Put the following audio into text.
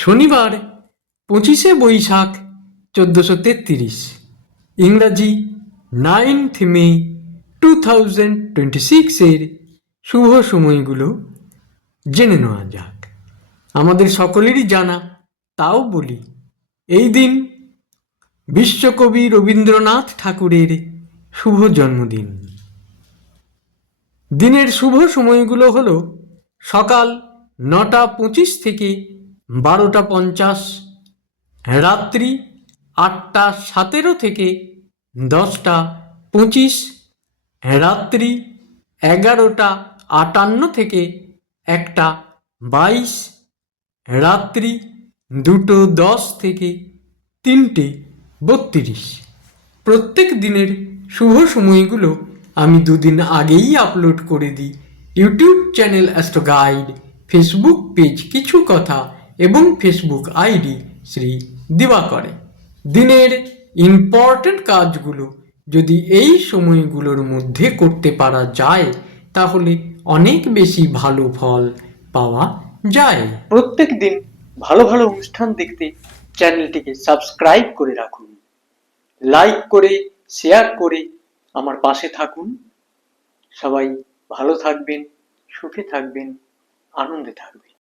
শনিবার 25শে বৈশাখ 1433, ইংরাজি 9th মে 2026 শুভ সময়গুলো জেনে নেওয়া যাক। আমাদের সকলেরই জানা, তাও বলি। এই দিন বিশ্বকবি রবীন্দ্রনাথ ঠাকুরের শুভ জন্মদিন। দিনের শুভ সময়গুলো হলো সকাল 9টা 25 থেকে 12টা 50, রাত্রি 8টা 17 থেকে 10টা 25, রাত্রি 11টা 58 থেকে 1টা 22, রাত্রি 2টো 10 থেকে 3টে 32। প্রত্যেক দিনের শুভ সময়গুলো আমি দুদিন আগেই আপলোড করে দিই YouTube channel astro guide, Facebook page কিছু কথা এবং ফেসবুক আইডি শ্রী দিবাকরে। দিনের ইম্পর্ট্যান্ট কাজগুলো যদি এই সময়গুলোর মধ্যে করতে পারা যায় তাহলে অনেক বেশি ভালো ফল পাওয়া যায়। প্রত্যেক দিন ভালো ভালো অনুষ্ঠান দেখতে চ্যানেলটিকে সাবস্ক্রাইব করে রাখুন, লাইক করে শেয়ার করে আমার পাশে থাকুন। সবাই ভালো থাকবেন, সুখে থাকবেন, আনন্দে থাকবেন।